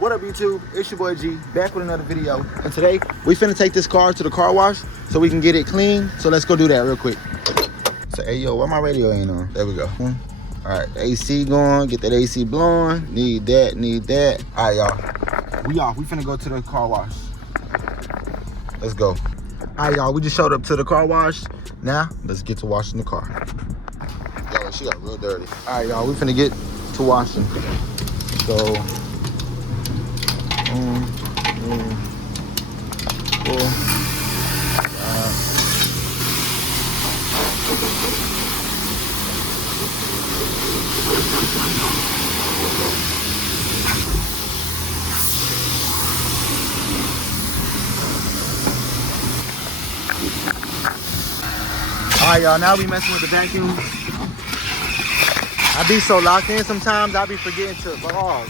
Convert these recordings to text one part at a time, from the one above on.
What up, YouTube? It's your boy G, back with another video. And today, we finna take this car to the car wash so we can get it clean. So let's go do that real quick. So, hey, yo, where my radio ain't on? There we go. All right, AC going, get that AC blowing. Need that, need that. All right, y'all. We finna go to the car wash. Let's go. All right, y'all, we just showed up to the car wash. Now, let's get to washing the car. Yo, she got real dirty. All right, y'all, we finna get to washing. So, all right, y'all, now we messing with the vacuum. I be so locked in sometimes, I be forgetting to vlog.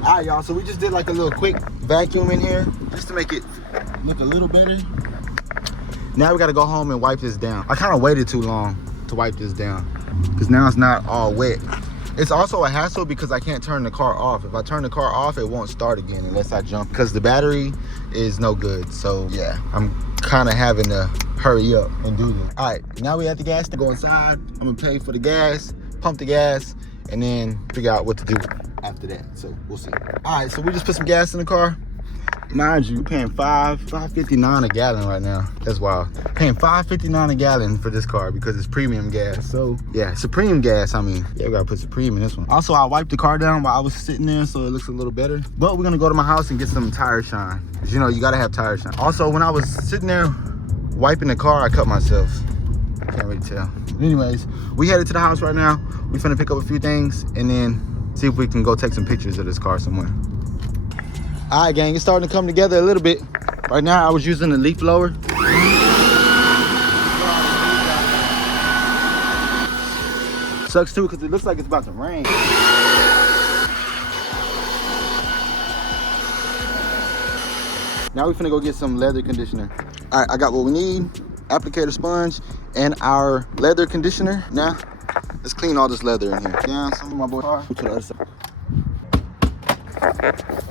All right, y'all, so we just did like a little quick vacuum in here just to make it look a little better. Now we gotta go home and wipe this down. I kind of waited too long to wipe this down because now it's not all wet. It's also a hassle because I can't turn the car off. If I turn the car off, it won't start again unless I jump because the battery is no good. So yeah, I'm kind of having to hurry up and do this. All right, now we at the gas station. Go inside. I'm gonna pay for the gas, pump the gas, and then figure out what to do after that. So we'll see. All right, so we just put some gas in the car. Mind you, we're paying $5.59 a gallon right now. That's wild. Paying $5.59 a gallon for this car because it's premium gas. So yeah, Supreme gas. I mean, yeah, we gotta put Supreme in this one. Also, I wiped the car down while I was sitting there, so it looks a little better. But we're gonna go to my house and get some tire shine. 'Cause you know, you gotta have tire shine. Also, when I was sitting there wiping the car, I cut myself. Can't really tell. Anyways, we headed to the house right now. We finna pick up a few things and then see if we can go take some pictures of this car somewhere. All right, gang, it's starting to come together a little bit. Right now, I was using the leaf blower. Sucks too, because it looks like it's about to rain. Now we're finna go get some leather conditioner. All right, I got what we need, applicator sponge, and our leather conditioner. Now, let's clean all this leather in here. Down some of my boy car. To the other side.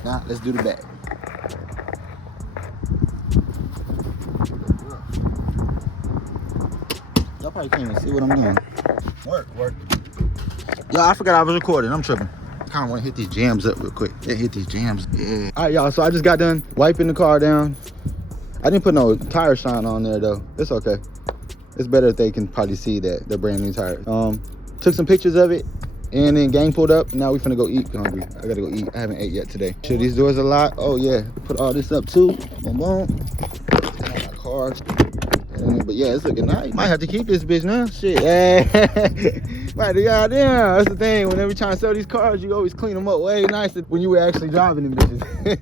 Now, let's do the back. Y'all probably can't even see what I'm doing. Work. Yo, I forgot I was recording. I'm tripping. I kind of want to hit these jams up real quick. Yeah, hit these jams. Yeah. All right, y'all. So I just got done wiping the car down. I didn't put no tire shine on there, though. It's okay. It's better if they can probably see that they're brand new tires. Took some pictures of it. And then gang pulled up. Now we finna go eat. Hungry. I gotta go eat. I haven't ate yet today. Sure, these doors a lot. Oh yeah. Put all this up too. Boom, boom. My cars. But yeah, it's looking nice. Might have to keep this bitch now. Shit. Yeah. Might do goddamn. That's the thing. Whenever you trying to sell these cars, you always clean them up way nicer when you were actually driving them bitches.